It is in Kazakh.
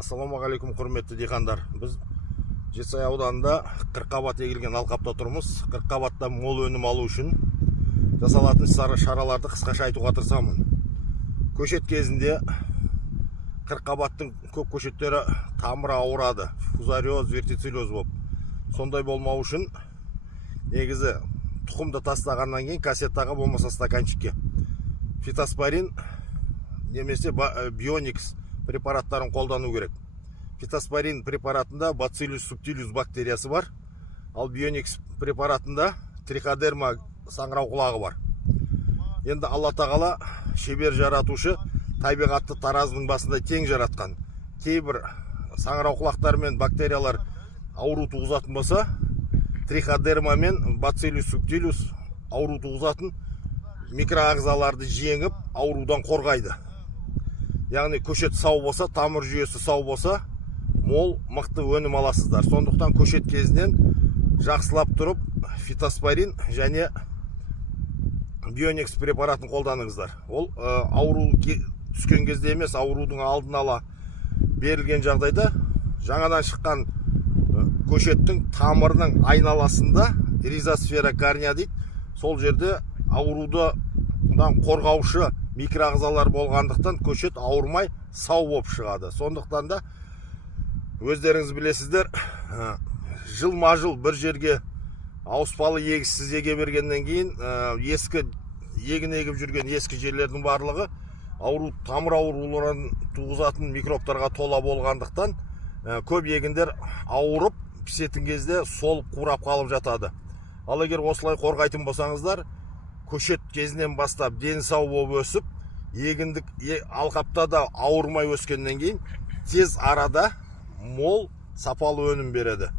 Ассалаумағалейкум, құрметті диқандар. Біз Жетісай ауданында қырыққабат егілген алқапта тұрмыз. Қырыққабатта мол өнім алу үшін жасалатын шараларды қысқаша айтуға тырысамын. Көшет кезінде қырыққабаттың көп көшеттері тамыры ауырады, фузариоз, вертицеллез болып. Сондай болмау үшін негізі тұқымды тастағаннан кейін кассетаға болмаса стаканчикке фитоспорин немесе бионикс препараттарын қолдану керек. Фитоспорин препаратында бациллус субтилус бактериясы бар, ал бионикс препаратында триходерма саңырау құлағы бар. Енді Алла тағала шебер жаратушы, табиғатты таразының басында тең жаратқан. Кейбір саңырау құлақтар мен бактериялар ауру туғызатын болса, триходерма мен бациллус субтилус ауру туғызатын микроағзаларды жеңіп аурудан қорғайды. Яғни көшет сау болса, тамыр жүйесі сау болса, мол мықты өнім аласыздар. Сондықтан көшет кезінен жақсылап тұрып фитоспорин және бионикс препаратын қолданыңыздар. Ол ауру түскен кезде емес, аурудың алдын ала берілген жағдайда жаңадан шыққан көшеттің тамырының айналасында ризосфера корня дейді. Сол жерде аурудан қорғаушы микроағзалар болғандықтан көшет ауырмай сау болып шығады. Сондықтан да өздеріңіз білесіздер, жылма-жыл бір жерге ауыспалы егіссіз еге бергеннен кейін ескі егін егіп жүрген ескі жерлердің барлығы тамыр ауруларын туғызатын микробтарға тола болғандықтан көп егіндер ауырып пісетін кезде солып қурап қалып жатады. Ал егер осылай қорғайтын болсаңыздар, көшет кезінен бастап дені сау болып өсіп, егіндік алқапта да ауырмай өскеннен кейін тез арада мол сапалы өнім береді.